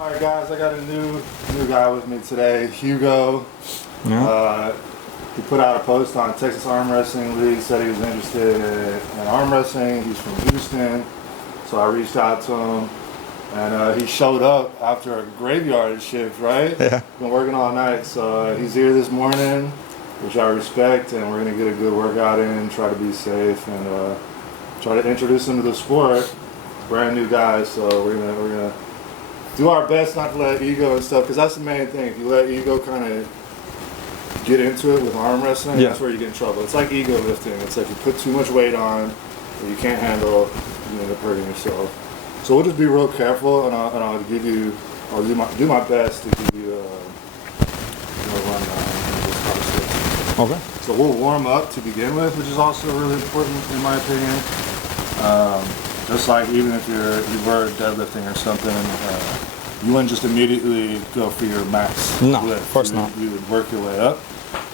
All right, guys, I got a new guy with me today, Hugo. Yeah. He put out a post on Texas Armwrestling League, said he was interested in arm wrestling. He's from Houston, so I reached out to him, and he showed up after a graveyard shift, right? Yeah. Been working all night, so he's here this morning, which I respect, and we're gonna get a good workout in, try to be safe, and try to introduce him to the sport. Brand new guy, so we're gonna do our best not to let ego and stuff, because that's the main thing. If you let ego kind of get into it with arm wrestling, that's where you get in trouble. It's like ego lifting. It's like you put too much weight on that you can't handle, you end up hurting yourself. So we'll just be real careful, and I'll do my best to give you a rundown of this process. Okay. So we'll warm up to begin with, which is also really important in my opinion. Just like even if you were deadlifting or something, you wouldn't just immediately go for your max No, lift. of course not. You would work your way up.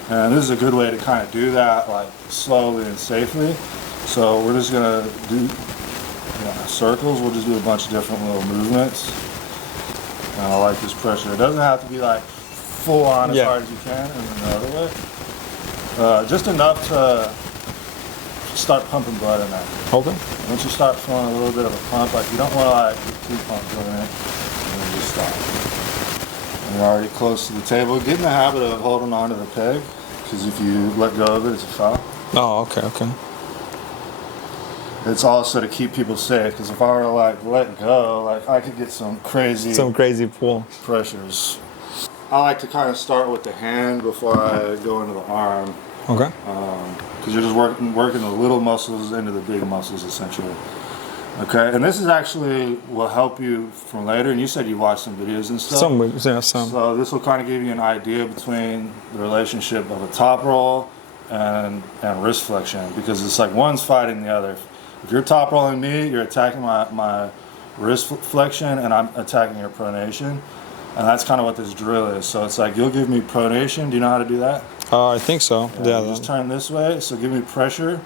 And this is a good way to kind of do that, like slowly and safely. So we're just gonna do circles. We'll just do a bunch of different little movements. And I like this pressure. It doesn't have to be like full on as hard as you can, and then the other way. Just enough to start pumping blood in that. Okay. Once you start feeling a little bit of a pump, like you don't want to like get too pumped doing it, and then just stop. And you're already close to the table. Get in the habit of holding on to the peg, because if you let go of it, it's a foul. Oh, okay. It's also to keep people safe, because if I were to like let go, like I could get some crazy pull pressures. I like to kind of start with the hand before I go into the arm. Okay. Because you're just working the little muscles into the big muscles, essentially. Okay, and this is actually will help you from later. And you said you watched some videos and stuff. Some. So this will kind of give you an idea between the relationship of a top roll and wrist flexion, because it's like one's fighting the other. If you're top rolling me, you're attacking my wrist flexion, and I'm attacking your pronation. And that's kind of what this drill is. So it's like you'll give me pronation. Do you know how to do that? I think so. Yeah. Just turn this way. So give me pressure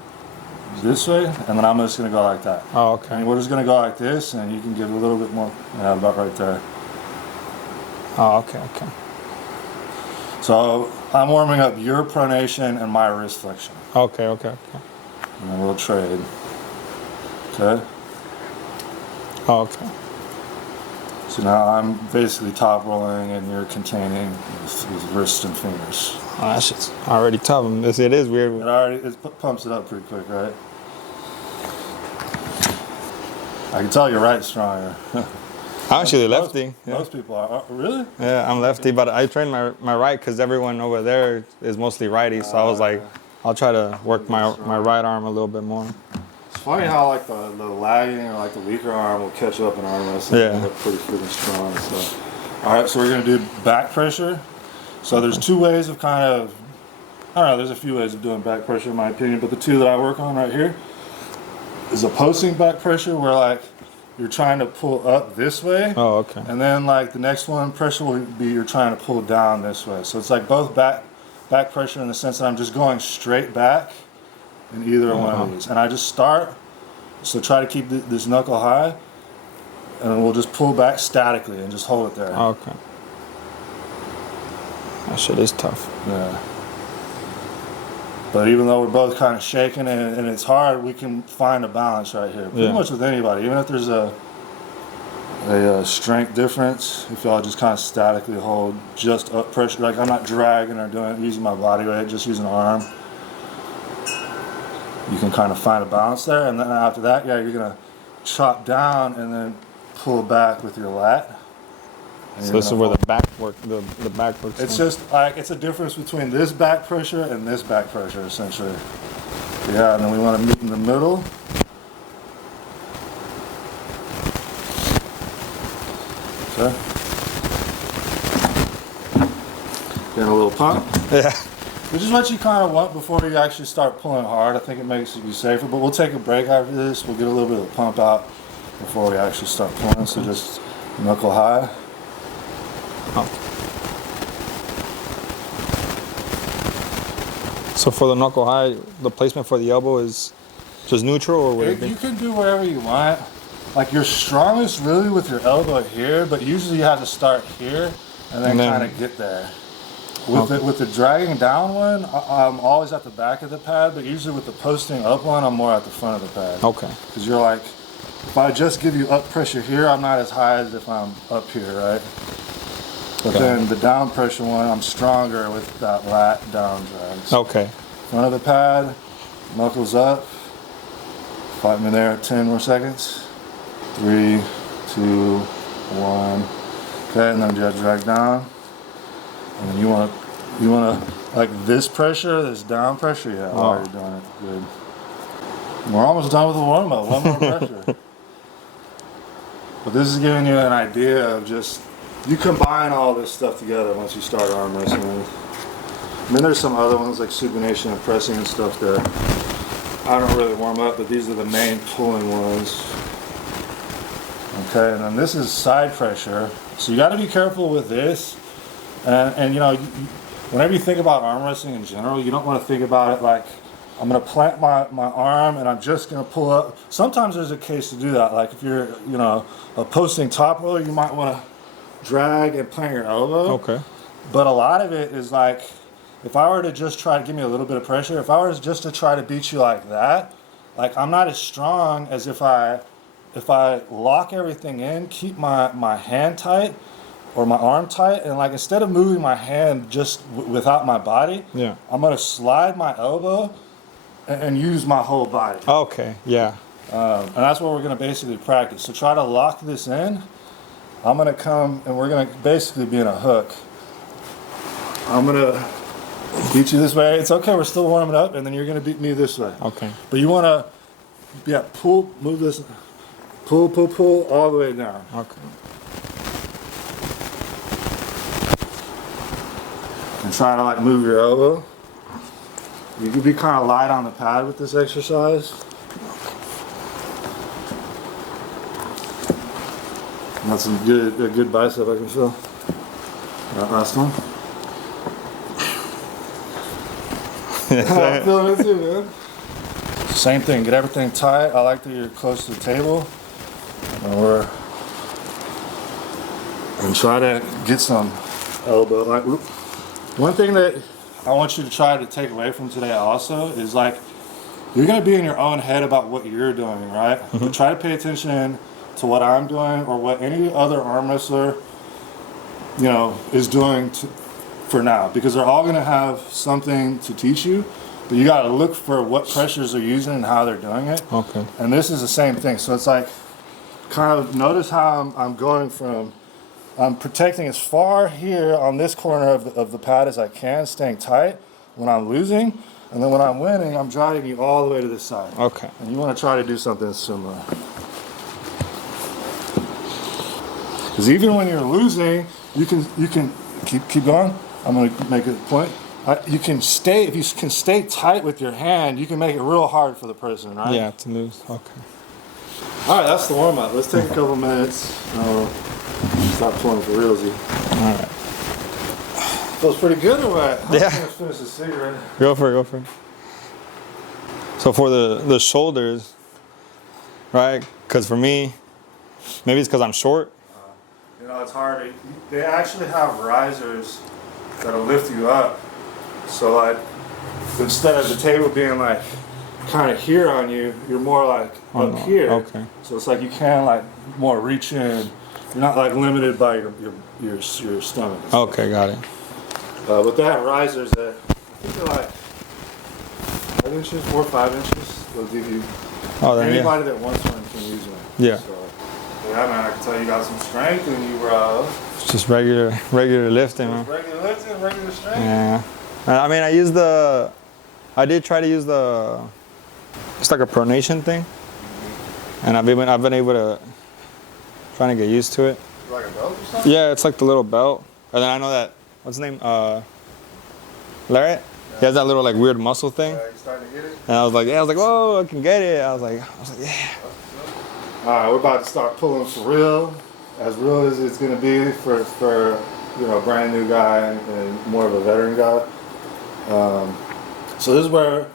this way, and then I'm just gonna go like that. Oh, okay. And we're just gonna go like this, and you can give a little bit more. Yeah, about right there. Oh, okay. So I'm warming up your pronation and my wrist flexion. Okay. And then we'll trade. Okay. Oh, okay. So now I'm basically top rolling, and you're containing with wrists and fingers. Oh, that shit's already tough. It is weird. It pumps it up pretty quick, right? I can tell you're right stronger. I'm actually lefty. Most people are. Really? Yeah, I'm lefty, but I train my right because everyone over there is mostly righty. So I was like, I'll try to work my right arm a little bit more. It's funny how like the lagging or like the weaker arm will catch up in arm wrestling. Yeah. They're pretty freaking strong. So, all right, so we're gonna do back pressure. So there's two ways of I don't know, there's a few ways of doing back pressure in my opinion, but the two that I work on right here is a posting back pressure, where like you're trying to pull up this way. Oh, okay. And then like the next one pressure will be you're trying to pull down this way. So it's like both back pressure in the sense that I'm just going straight back in either one of these. And I just start, so try to keep this knuckle high, and we'll just pull back statically and just hold it there. Okay. That shit is tough. Yeah. But even though we're both kind of shaking and it's hard, we can find a balance right here. Pretty much with anybody, even if there's a strength difference, if y'all just kind of statically hold just up pressure, like I'm not dragging or using my body weight, just using arm. You can kind of find a balance there, and then after that, you're gonna chop down and then pull back with your lat. So this is where the back works. It's just like it's a difference between this back pressure and this back pressure, essentially. Yeah, and then we want to meet in the middle. Okay. Getting a little pump. Yeah. Which is what you kind of want before you actually start pulling hard. I think it makes you be safer. But we'll take a break after this. We'll get a little bit of a pump out before we actually start pulling. So just knuckle high. So for the knuckle high, the placement for the elbow is just neutral, or what? You can do wherever you want. like you're strongest really with your elbow here, but usually you have to start here and then kind of get there. With the dragging down one, I'm always at the back of the pad, but usually with the posting up one, I'm more at the front of the pad. Okay. Because you're like, if I just give you up pressure here, I'm not as high as if I'm up here, right? But then the down pressure one, I'm stronger with that lat down drag. So Okay. front of the pad, knuckles up. Fight me there 10 more seconds. 3, 2, 1. Okay, and then you drag down. And then you wanna like this pressure, this down pressure. Yeah, while you're doing it, good. We're almost done with the warm up. One more pressure. But this is giving you an idea of just you combine all this stuff together once you start arm wrestling. I mean, there's some other ones like supination and pressing and stuff that I don't really warm up, but these are the main pulling ones. Okay, and then this is side pressure. So you got to be careful with this. And you know, whenever you think about arm wrestling in general, you don't want to think about it like I'm going to plant my arm and I'm just going to pull up. Sometimes there's a case to do that. Like if you're, you know, a posting top roller, you might want to drag and plant your elbow. Okay. But a lot of it is like, if I were to just try to give me a little bit of pressure, if I were just to try to beat you like that, like I'm not as strong as if I lock everything in, keep my hand tight or my arm tight, and like instead of moving my hand just without my body, Yeah. I'm gonna slide my elbow and use my whole body. Okay. Yeah. And that's what we're gonna basically practice. So try to lock this in. I'm gonna come and we're gonna basically be in a hook. I'm gonna beat you this way. It's okay, we're still warming up, and then you're gonna beat me this way. Okay. But you wanna, pull, move this, pull all the way down. Okay. And try to like move your elbow. You can be kind of light on the pad with this exercise. And that's a good bicep I can feel. That last one. I'm feeling it too, man. Same thing, get everything tight. I like that you're close to the table. And try to get some elbow. Like, one thing that I want you to try to take away from today also is like, you're gonna be in your own head about what you're doing, right? Mm-hmm. But try to pay attention to what I'm doing or what any other arm wrestler, you know, is doing for now, because they're all gonna have something to teach you, but you gotta look for what pressures they're using and how they're doing it. Okay. And this is the same thing. So it's like, kind of notice how I'm going from, I'm protecting as far here on this corner of the pad as I can, staying tight when I'm losing, and then when I'm winning, I'm driving you all the way to this side. Okay. And you want to try to do something similar. Because even when you're losing, you can keep going. I'm going to make a point. You can stay, if you can stay tight with your hand, you can make it real hard for the person, right? Yeah, to lose. Okay. All right, that's the warm up. Let's take a couple minutes. Stop pulling for realsy. All right. Feels pretty good or what? Yeah. I'm gonna finish the cigarette. Go for it. So for the shoulders, right? Because for me, maybe it's because I'm short. You know, it's hard. They actually have risers that'll lift you up. So like, instead of the table being like kind of here on you, you're more like up here. Okay. So it's like you can like more reach in. You're not like limited by your stomach. Okay, got it. But they have risers that I think they're like 5 inches, 4 or 5 inches. They'll give you anybody that wants one can use one. Yeah. So, yeah, man, I can tell you got some strength in you, bro. It's just regular lifting, man. Regular lifting, regular strength. Yeah. I mean, I did try to use it's like a pronation thing, and I've been able to trying to get used to it. Like a belt or something? Yeah, it's like the little belt, and then I know that what's his name, Larry. He has that little like weird muscle thing. Yeah, you starting to get it? And I was like, whoa, I can get it. I was like, yeah. All right, we're about to start pulling for real as it's gonna be for you know, a brand new guy and more of a veteran guy. So this is where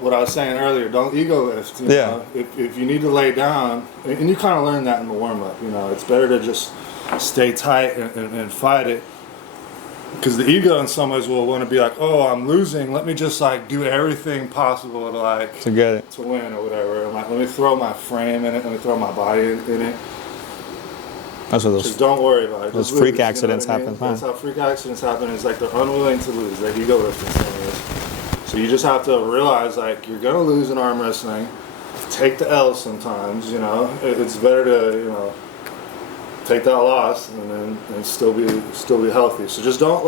what I was saying earlier, don't ego lift. You Yeah. know? If you need to lay down, and you kind of learn that in the warm up, you know, it's better to just stay tight and fight it. Because the ego in some ways will want to be like, oh, I'm losing. Let me just like do everything possible to like To get it. to win or whatever. And like, let me throw my frame in it. Let me throw my body in it. That's what Just those. don't worry about it. Those Just freak lose, accidents you know what I mean? happen, huh? That's how freak accidents happen. Is like they're unwilling to lose. They're ego lifting some ways. So you just have to realize like you're gonna lose in arm wrestling. Take the L sometimes. You know, it's better to take that loss and still be healthy. So just don't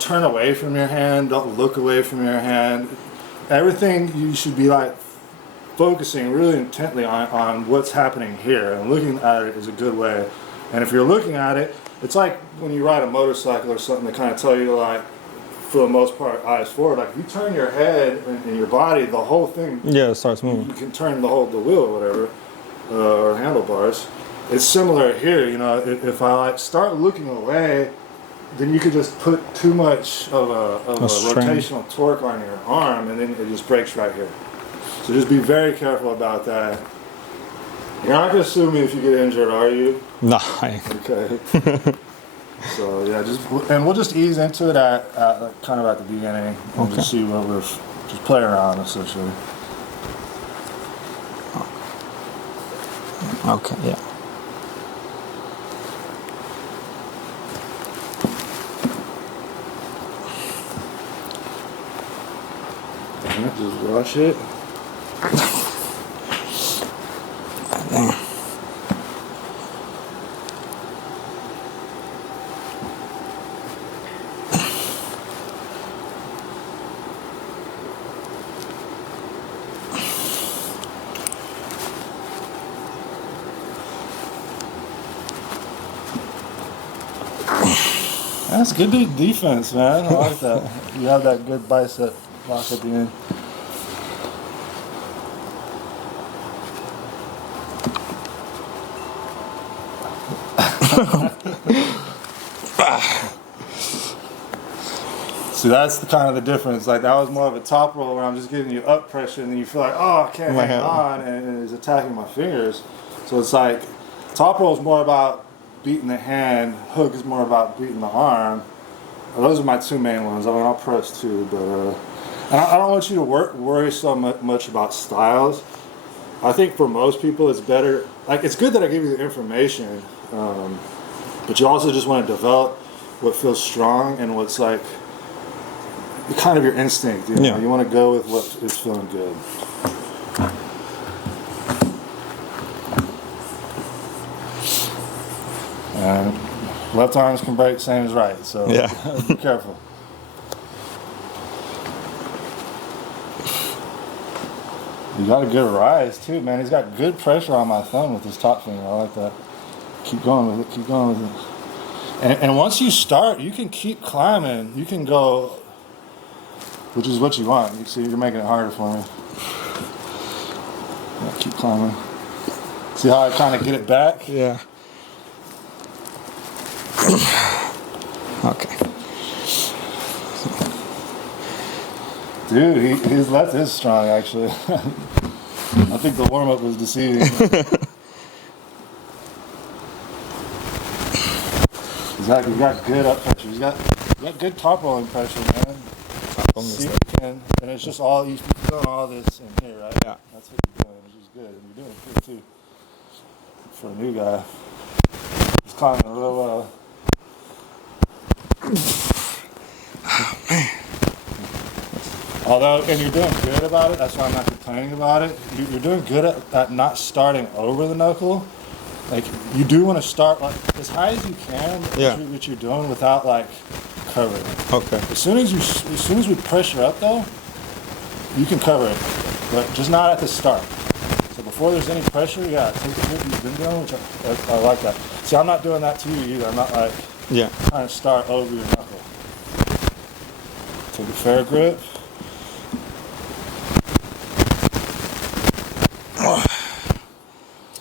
turn away from your hand. Don't look away from your hand. Everything you should be like focusing really intently on what's happening here, and looking at it is a good way. And if you're looking at it, it's like when you ride a motorcycle or something, they kind of tell you like, for the most part, eyes forward. Like if you turn your head and your body, the whole thing, Yeah, it starts you moving. can turn the wheel or whatever, or handlebars. It's similar here, you know. If I like start looking away, then you could just put too much of a strain. rotational torque on your arm, and then it just breaks right here. So just be very careful about that. You're not gonna sue me if you get injured, are you? Nah. I- Okay. So yeah, we'll just ease into it at kind of at the beginning and Okay. just see what we're just play around essentially. Okay. Yeah. Just rush it. That's good defense, man. I like that. You have that good bicep lock at the end. See, that's the kind of the difference. Like that was more of a top roll where I'm just giving you up pressure, and then you feel like, oh, I can't My hang hand. on, and it's attacking my fingers. So it's like top roll is more about beating the hand. Hook is more about beating the arm. Those are my two main ones. I mean, I'll press too, but and I don't want you to worry so much about styles. I think for most people, it's better. Like it's good that I give you the information, but you also just want to develop what feels strong and what's like kind of your instinct. You know? Yeah. You want to go with what is feeling good. And left arms can break, same as right. So Yeah. be careful. You got a good rise too, man. He's got good pressure on my thumb with his top finger. I like that. Keep going with it. Keep going with it. And once you start, you can keep climbing. You can go, which is what you want. You see, you're making it harder for me. Yeah, keep climbing. See how I kind of get it back? Yeah. Okay. Dude, his left is strong, actually. I think the warm-up was deceiving. He's got good up pressure. He's got good top rolling pressure, man. See if you can, and it's just all, you're doing all this in here, right? Yeah. That's what you're doing, which is good. And you're doing good, too. For a new guy. He's climbing real well. Although, and you're doing good about it, that's why I'm not complaining about it. You're doing good at not starting over the knuckle. Like, you do want to start like as high as you can, Yeah. what you're doing without like covering. Okay. As soon as we pressure up though, you can cover it, but just not at the start. So before there's any pressure, yeah, take the grip you've been doing, which I like that. See, I'm not doing that to you either. I'm not like Yeah. trying to start over your knuckle. Take a fair grip.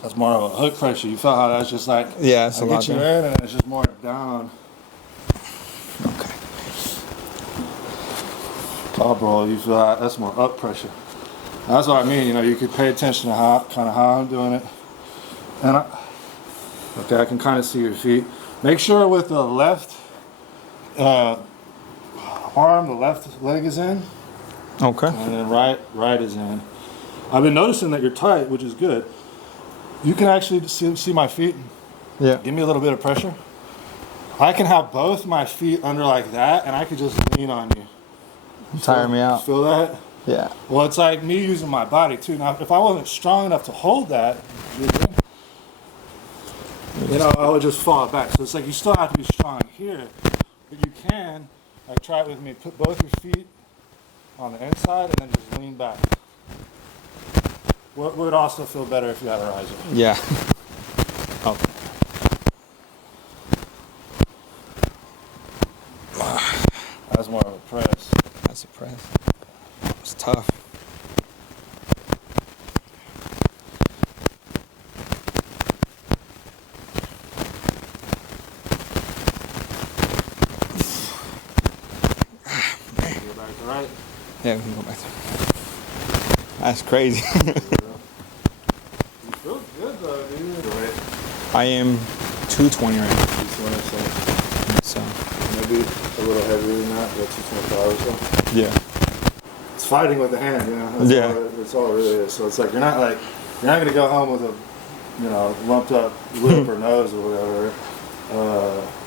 That's more of a hook pressure. You felt how that's just like, Yeah, it's I a get lot you down. in, and it's just more down. Okay. Top roll, you feel that? That's more up pressure. That's what I mean. You know, you could pay attention to how I'm doing it. And okay, I can kind of see your feet. Make sure with the left arm, the left leg is in. Okay. And then right is in. I've been noticing that you're tight, which is good. You can actually see my feet. Yeah. Give me a little bit of pressure. I can have both my feet under like that, and I could just lean on you. Tire me out. Feel that? Yeah. Well, it's like me using my body too. Now, if I wasn't strong enough to hold that, you know, I would just fall back. So it's like you still have to be strong here, but you can, like, try it with me. Put both your feet on the inside and then just lean back. Would also feel better if you had a riser. Yeah. Oh. That's more of a press. That's a press. It's tough. Go back to right. Yeah, we can go back there. That's crazy. You feel good though, dude. I am 220 right now. Just want to say. So, Maybe a little heavier than that, but 225 or so. yeah. It's fighting with the hand, you know. That's all it really is. So it's like you're not gonna go home with a, you know, lumped up lip or nose or whatever.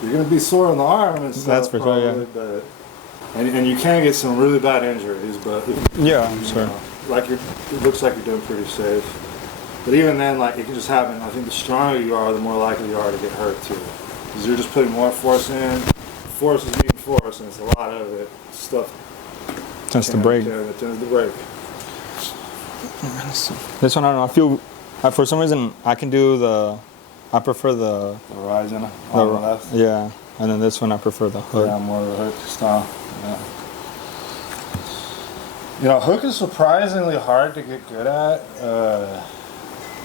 You're gonna be sore in the arm and stuff. That's for probably, sure, yeah. But, and you can get some really bad injuries, but Yeah, I'm sure. it looks like you're doing pretty safe. But even then, like, it can just happen. I think the stronger you are, the more likely you are to get hurt too, because you're just putting more force in. Force is being force, and it's a lot of it. Stuff Tends to break. It tends to break. This one, I don't know. I feel, for some reason, I prefer the The rising on the left. Yeah, and then this one I prefer the hook. Yeah, more of a hook style. Yeah. You know, hook is surprisingly hard to get good at.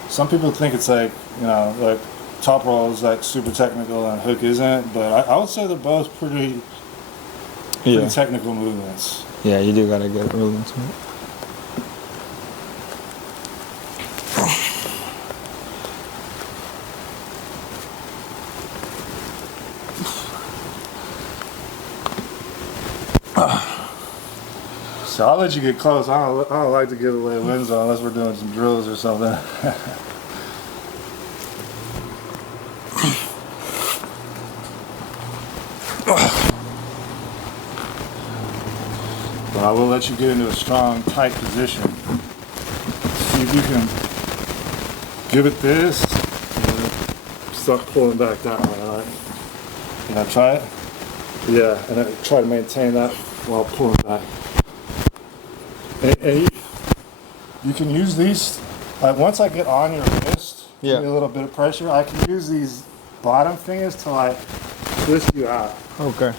Some people think it's like, you know, like top roll is like super technical and hook isn't, but I would say they're both pretty technical movements. Yeah, you do gotta get real into it. So I'll let you get close. I don't like to give away wins unless we're doing some drills or something. But I will let you get into a strong, tight position. See if you can give it this. And start pulling back that way, all right? Can I try it? Yeah, and then try to maintain that while pulling back. And you can use these, like, once I get on your wrist, give me a little bit of pressure, I can use these bottom fingers to, like, twist you out. Okay.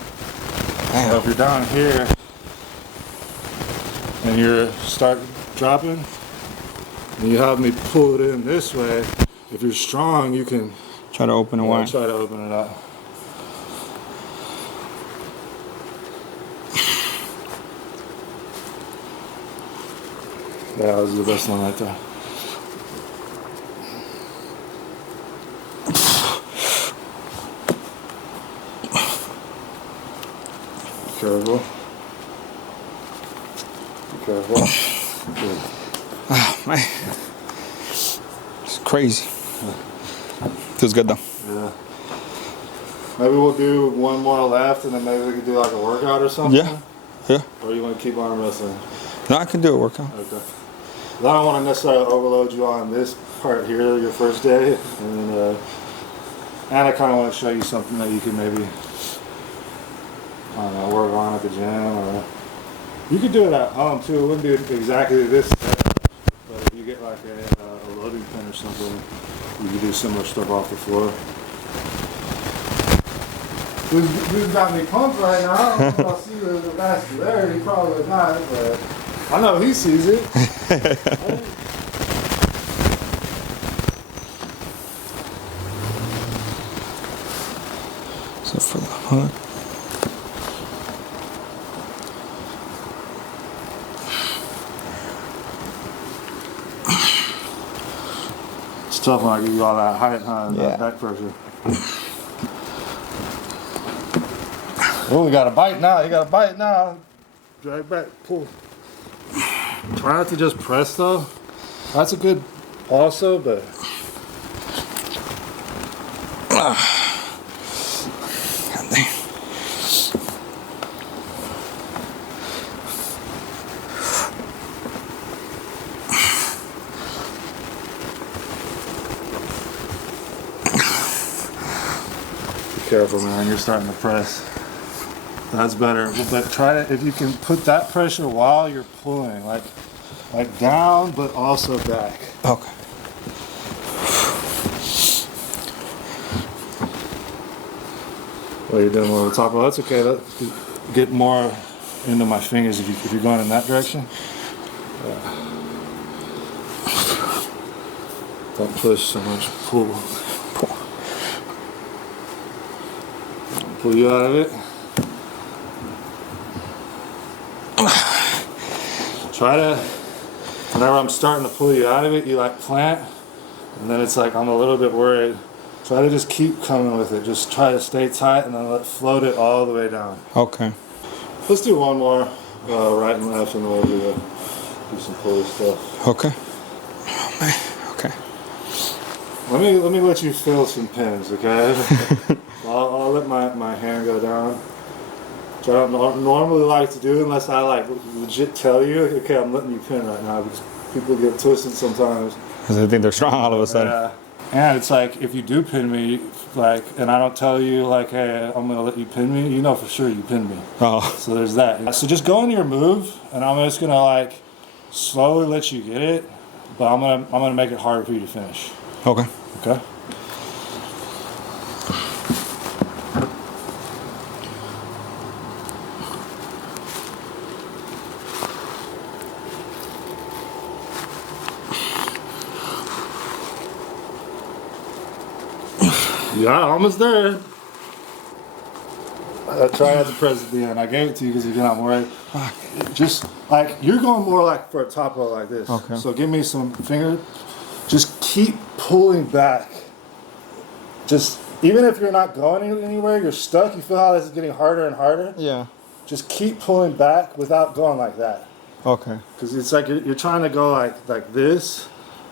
So if you're down here and you start dropping, and you have me pull it in this way, if you're strong, you can try to open it wide. Try to open it up. Yeah, that was the best one right there. Careful. Be careful. Good. Oh, man. It's crazy. Feels good though. Yeah. Maybe we'll do one more left and then maybe we can do like a workout or something? Yeah. Yeah. Or you want to keep arm wrestling? No, I can do a workout. Okay. I don't want to necessarily overload you on this part here, your first day, and I kind of want to show you something that you can maybe, I don't know, work on at the gym, or you could do it at home too. It wouldn't be exactly this setup, but if you get like a loading pin or something, you could do similar stuff off the floor. Who's got me pumped right now? I don't know if I see the vascularity, probably not, but I know he sees it. So for the hook. tough when I give you all that height, huh? And Yeah. that back pressure. Oh, we got a bite now. You got a bite now. Drag back, pull. Try not to just press though. That's a good also, but. Careful, man. You're starting to press. That's better. But try to, if you can put that pressure while you're pulling, like down, but also back. Okay. Well, you're doing more of the top. Well, that's okay. Get more into my fingers if you're going in that direction. Yeah. Don't push so much. Pull. Pull you out of it. Try to, whenever I'm starting to pull you out of it, you like plant, and then it's like I'm a little bit worried. Try to just keep coming with it. Just try to stay tight and then float it all the way down. Okay. Let's do one more, right and left, and then we'll do some pulley stuff. Okay. Oh, man. Okay. Let me let you feel some pins, okay? I'll let my hand go down. Which I don't normally like to do unless I like legit tell you, okay, I'm letting you pin right now, because people get twisted sometimes. Because they think they're strong all of a sudden. Yeah. And it's like, if you do pin me, like, and I don't tell you, like, hey, I'm gonna let you pin me, you know for sure you pinned me. Oh. So there's that. So just go into your move, and I'm just gonna like slowly let you get it, but I'm gonna make it harder for you to finish. Okay. Okay. Yeah, almost there. Try not to press at the end. I gave it to you because you're not worried. Just like you're going more like for a top roll like this. Okay. So give me some finger. Just keep pulling back. Just even if you're not going anywhere, you're stuck. You feel how this is getting harder and harder. Yeah. Just keep pulling back without going like that. Okay. Because it's like you're trying to go like this.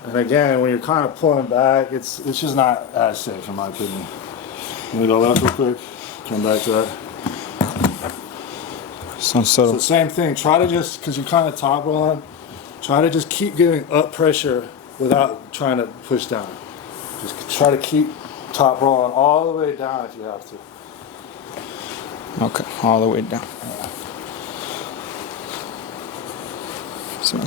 And again, when you're kind of pulling back, it's just not as safe, in my opinion. Let me go left real quick. Come back to that. So Same thing. Try to just, because you're kind of top rolling, try to just keep getting up pressure without trying to push down. Just try to keep top rolling all the way down if you have to. Okay, all the way down. So,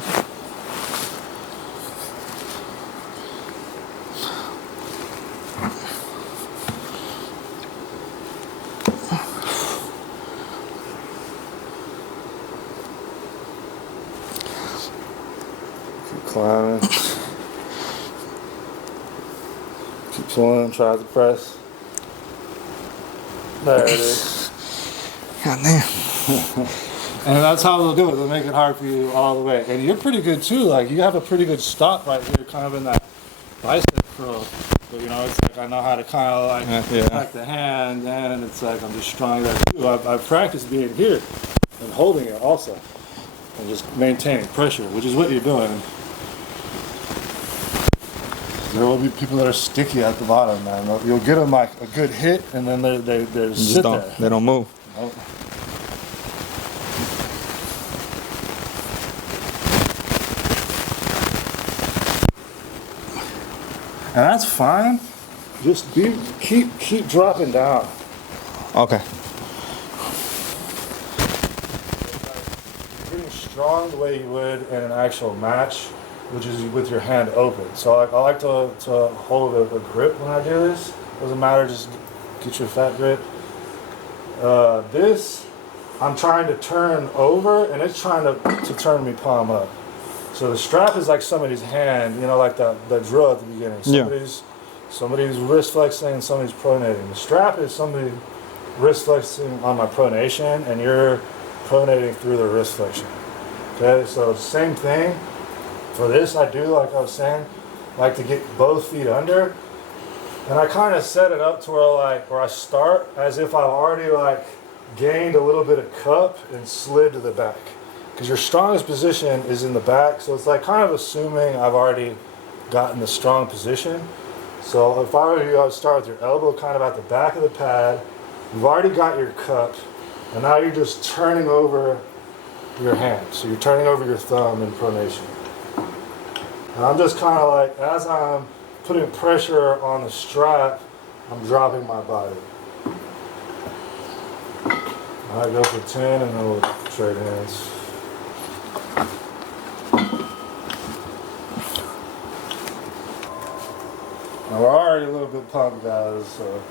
Climbing. Keep pulling, try to press. There it is. God damn. And that's how they'll do it. They'll make it hard for you all the way. And you're pretty good too. Like you have a pretty good stop right here, kind of in that bicep curl. But you know, it's like I know how to kind of like pack the hand, and it's like I'm just strong there too. I've practiced being here and holding it also, and just maintaining pressure, which is what you're doing. There will be people that are sticky at the bottom, man. You'll get them like a good hit, and then they sit there. They don't move. Nope. And that's fine. Just keep dropping down. Okay. You're getting strong the way you would in an actual match, which is with your hand open. So I like to hold a grip when I do this. Doesn't matter, just get your fat grip. This, I'm trying to turn over, and it's trying to turn me palm up. So the strap is like somebody's hand, you know, like the drill at the beginning. Somebody's wrist flexing, somebody's pronating. The strap is somebody wrist flexing on my pronation, and you're pronating through the wrist flexion. Okay, so same thing. For this, I do, like I was saying, like to get both feet under. And I kind of set it up to where I start as if I've already like gained a little bit of cup and slid to the back. Because your strongest position is in the back, so it's like kind of assuming I've already gotten the strong position. So if I were you, I would start with your elbow kind of at the back of the pad. You've already got your cup, and now you're just turning over your hand. So you're turning over your thumb in pronation. And I'm just kind of like, as I'm putting pressure on the strap, I'm dropping my body. I go for 10 and then we'll trade hands. Now we're already a little bit pumped, guys, so.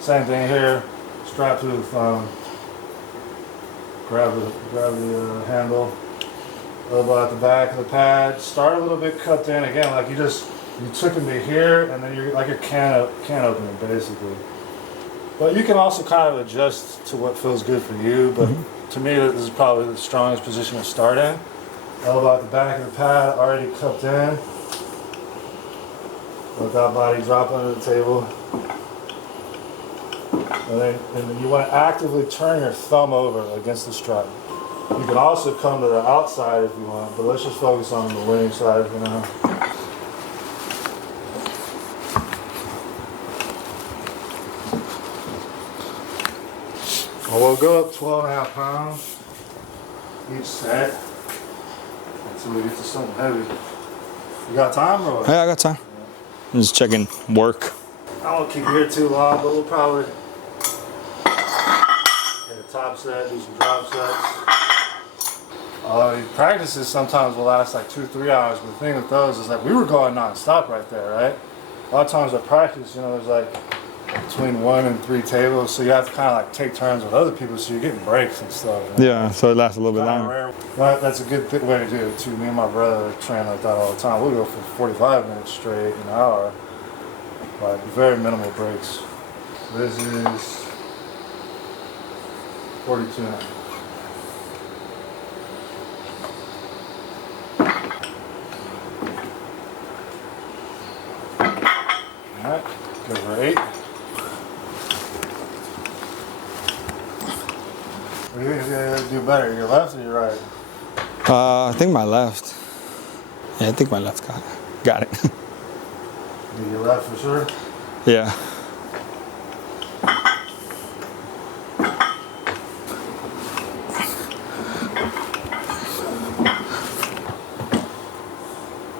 Same thing here, strap to the thumb, grab the handle, elbow at the back of the pad, start a little bit cupped in, again, like you took him to here, and then you're like your can opening, basically. But you can also kind of adjust to what feels good for you, but to me, this is probably the strongest position to start in. Elbow at the back of the pad, already cupped in. Let that body drop under the table. And then you want to actively turn your thumb over against the strap. You can also come to the outside if you want, but let's just focus on the winning side for now. Well, we'll go up 12.5 pounds each set until we get to something heavy. You got time or what? Yeah, I got time. I'm just checking work. I won't keep you here too long, but we'll probably hit a top set, do some drop sets. Practices sometimes will last like 2-3 hours, but the thing with those is that we were going non-stop right there, right? A lot of times at practice, there's like between 1 and 3 tables, so you have to kind of like take turns with other people, so you're getting breaks and stuff. Yeah, so it lasts a little bit longer. But that's a good way to do it too. Me and my brother train like that all the time. We'll go for 45 minutes straight, an hour, like very minimal breaks. This is 42. All right, go for 8. What do you think you're gonna do better, your left or your right? I think my left. Yeah, I think my left got it. Do your left for sure? Yeah.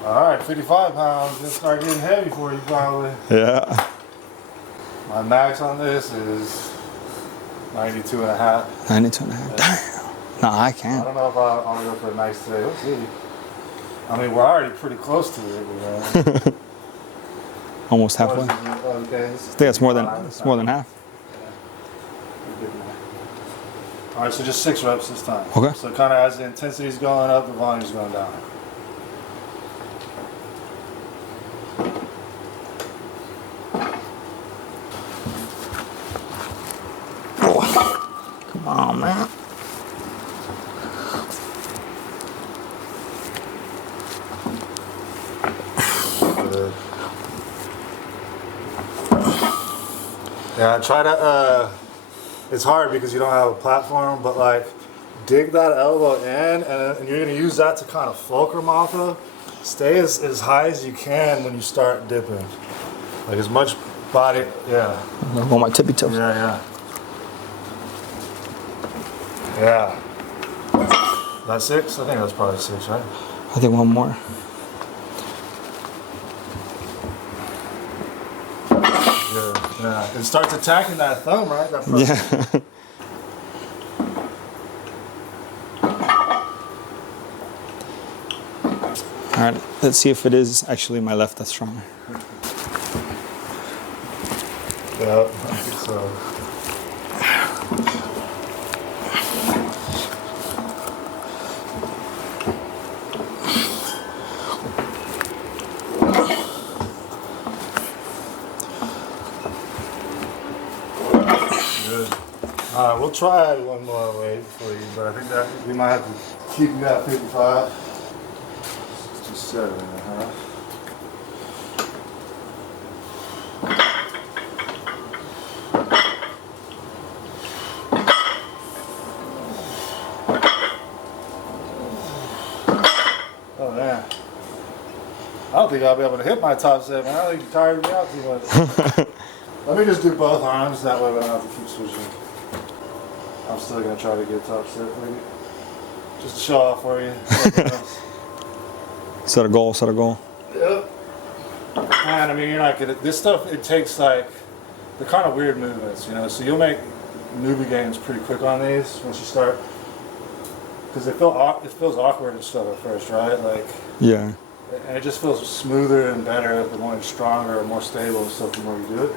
All right, 55 pounds. Gonna start getting heavy for you probably. Yeah. My max on this is 92 and a half. 92 and a half. Yeah. Damn. No, I I can't. don't know if I'll go for a nice today. Let's see. I mean, we're already pretty close to it. Almost halfway. Okay. I think it's more than half. All right, so just 6 reps this time. Okay. So kind of as the intensity's going up, the volume's going down. Come on, man. Good. Yeah, try to, it's hard because you don't have a platform, but like dig that elbow in and you're going to use that to kind of fulcrum off of. Stay as high as you can when you start dipping. Like as much body, yeah. On my tippy toes. Yeah. Yeah. That's 6? I think that's probably 6, right? I think one more. Good. Yeah. It starts attacking that thumb, right? That front. Yeah. All right, let's see if it is actually my left that's stronger. Yeah, I think so. Good. All right, we'll try one more weight for you, but I think that we might have to keep you at 55. 67.5. Oh man. I don't think I'll be able to hit my top set, man. I think you tired me out too much. Let me just do both arms, that way we don't have to keep switching. I'm still gonna try to get top set for you. Just to show off for you. Set a goal, set a goal. Yep. Man, I mean, you're not gonna. This stuff, it takes like, they're kind of weird movements, you know. So you'll make newbie gains pretty quick on these once you start, because it feels awkward and stuff at first, right? Like, Yeah. and it just feels smoother and better the more you're stronger and more stable and stuff the more you do it.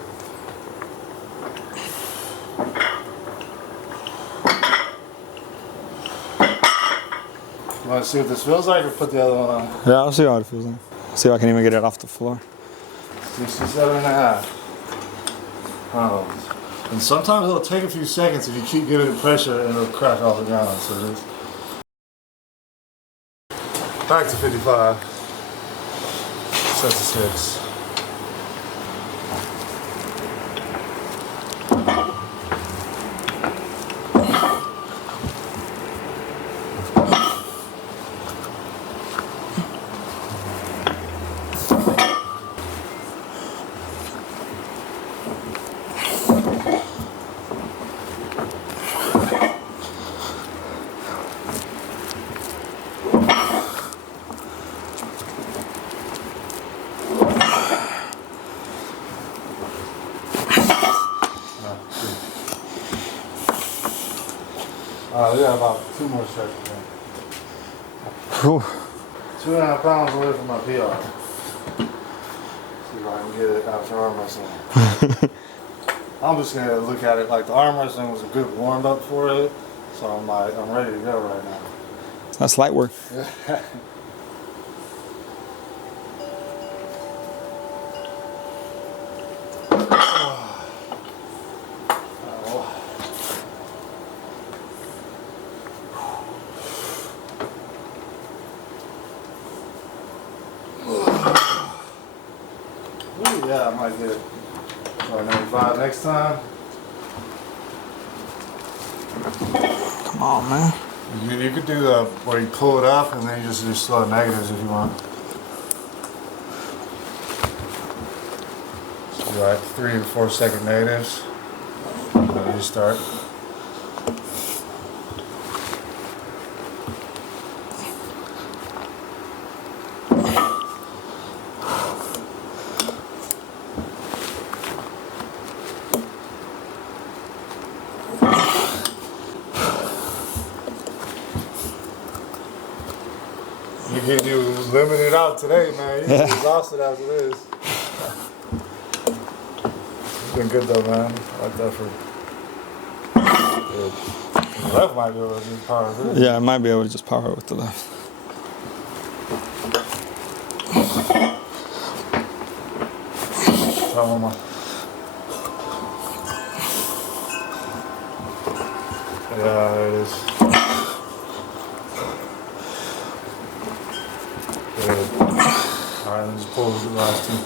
You want to see what this feels like, or put the other one on? Yeah, I'll see how it feels like. See if I can even get it off the floor. 67.5 pounds. And sometimes it'll take a few seconds if you keep giving it pressure and it'll crack off the ground. So this. Back to 55. Set to 6. We got about 2 more sets. Whew. 2.5 pounds away from my PR. See if I can get it after arm wrestling. I'm just gonna look at it like the arm wrestling was a good warm up for it. So I'm ready to go right now. That's light work. Yeah, I might get 95 next time. Come on, man. You could do where you pull it up and then you just do slow negatives if you want. So do like 3 to 4 second negatives. And then you start. You limited out today, man. You're exhausted as it is. It's been good though, man. I like that for. The left might be able to do power through. Yeah, I might be able to just power it with the left. Try one more. Yeah, there it is. Good. Alright, then just pull the last two.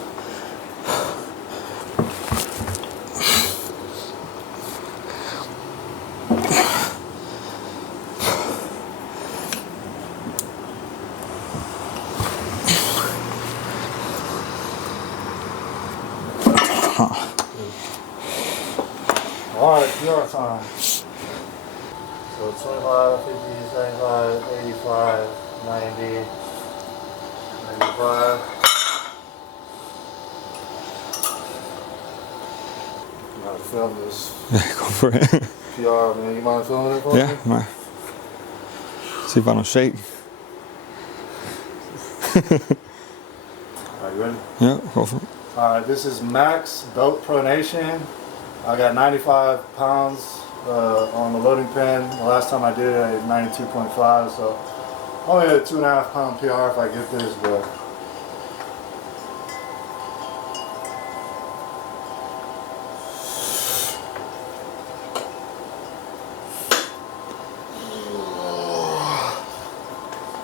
Alright, your time. So 25, 50, 75, 85, 90, 95. You gotta film this Yeah, go for it. PR, man. You mind filming it for Yeah, me? man. See if I don't shake. Alright, you ready? Yeah, go for it. Alright, this is max belt pronation. I got 95 pounds on the loading pin. The last time I did it, I had 92.5, so only a 2.5 pound PR if I get this, but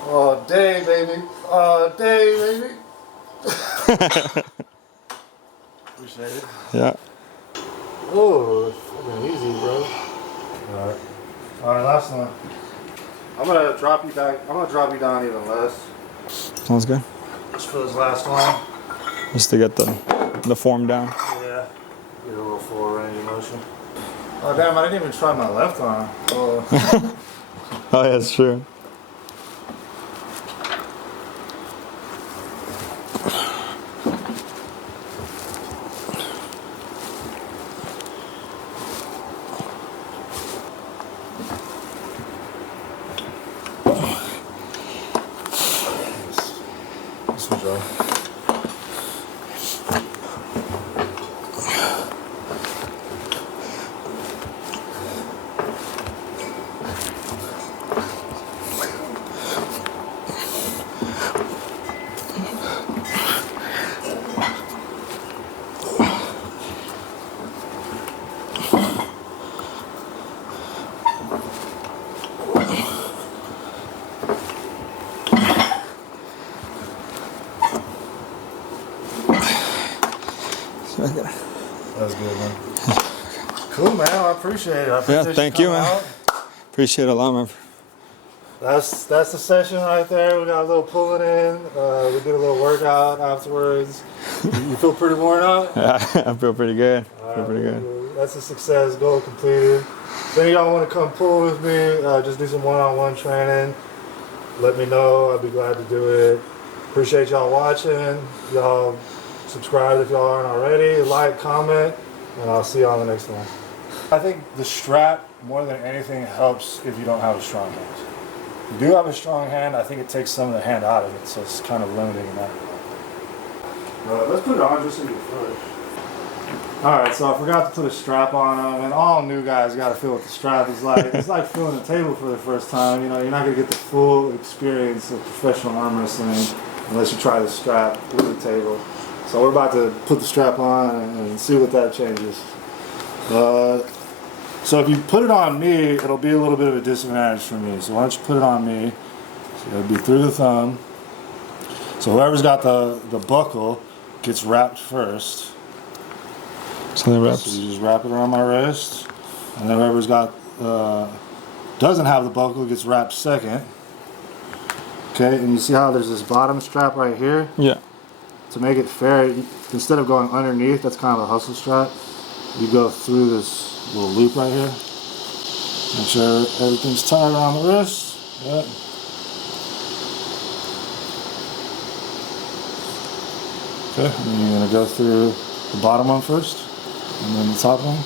all day, baby, all day. Appreciate it. Yeah. Oh, fucking easy, bro. Alright. Alright, last one. I'm gonna drop you back. I'm gonna drop you down even less. Sounds good. Just for this last one. Just to get the form down. Yeah. Get a little full range of motion. Oh damn, I didn't even try my left arm. Oh. Oh yeah, it's true. This one, Joe. That was good, man. Cool, man. I appreciate it. I appreciate thank you, man. out. Appreciate it a lot, man. That's the session right there. We got a little pulling in. We did a little workout afterwards. You feel pretty worn out? Yeah, I feel pretty good. Feel pretty good. That's a success. Goal completed. If any of y'all want to come pull with me, just do some one-on-one training. Let me know. I'd be glad to do it. Appreciate y'all watching. Y'all subscribe if y'all aren't already. Like, comment, and I'll see you on the next one. I think the strap, more than anything, helps if you don't have a strong hand. If you do have a strong hand, I think it takes some of the hand out of it, so it's kind of limiting in that regard. Let's put it on just so you first. Alright, so I forgot to put a strap on them, and all new guys got to feel what the strap is like. It's like feeling a table for the first time. You know, you're not going to get the full experience of professional arm wrestling unless you try the strap with the table. So we're about to put the strap on and see what that changes. So if you put it on me, it'll be a little bit of a disadvantage for me. So why don't you put it on me? So it'll be through the thumb. So whoever's got the buckle gets wrapped first. So they wraps. So you just wrap it around my wrist. And then whoever's got doesn't have the buckle gets wrapped second. Okay, and you see how there's this bottom strap right here? Yeah. To make it fair, instead of going underneath, that's kind of a hustle strap, you go through this little loop right here. Make sure everything's tight around the wrist. Yeah. Okay, and then you're going to go through the bottom one first, and then the top one.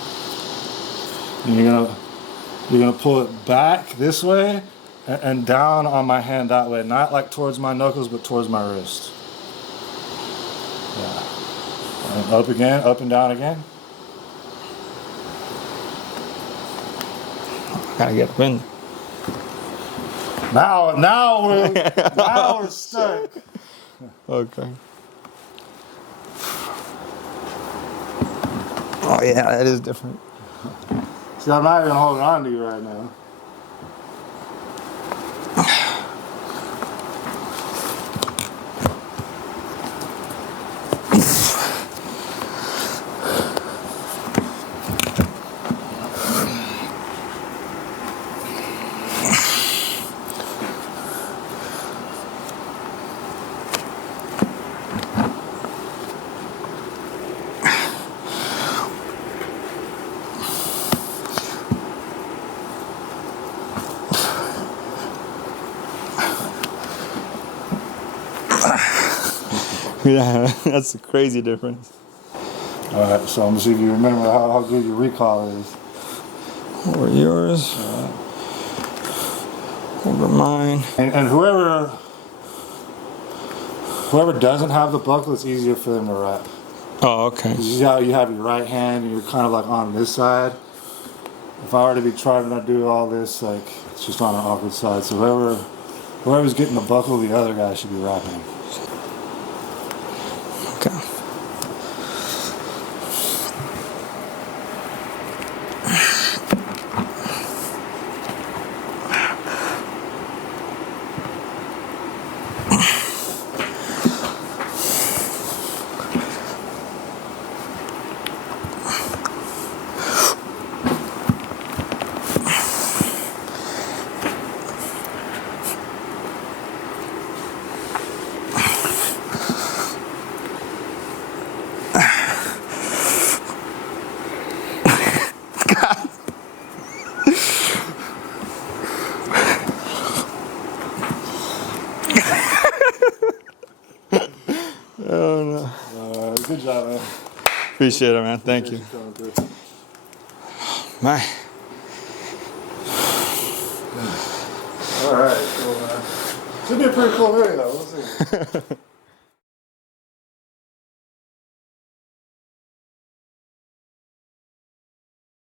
And you're gonna pull it back this way and down on my hand that way, not like towards my knuckles, but towards my wrist. Yeah. And up again, up and down again. Gotta get up in there. Now we're stuck. Okay. Oh yeah, that is different. See, I'm not even holding on to you right now. Yeah, that's a crazy difference. Alright, so I'm gonna see if you remember how good your recall is. Over yours. Over mine. And whoever doesn't have the buckle, it's easier for them to wrap. Oh, okay. You have your right hand and you're kind of like on this side. If I were to be trying to do all this, like, it's just on an awkward side. So whoever's getting the buckle, the other guy should be wrapping. Okay. Good job, man. Appreciate it, man. Thank you. Coming through. Man. All right, cool, man. Should be a pretty cool video, though. We'll see.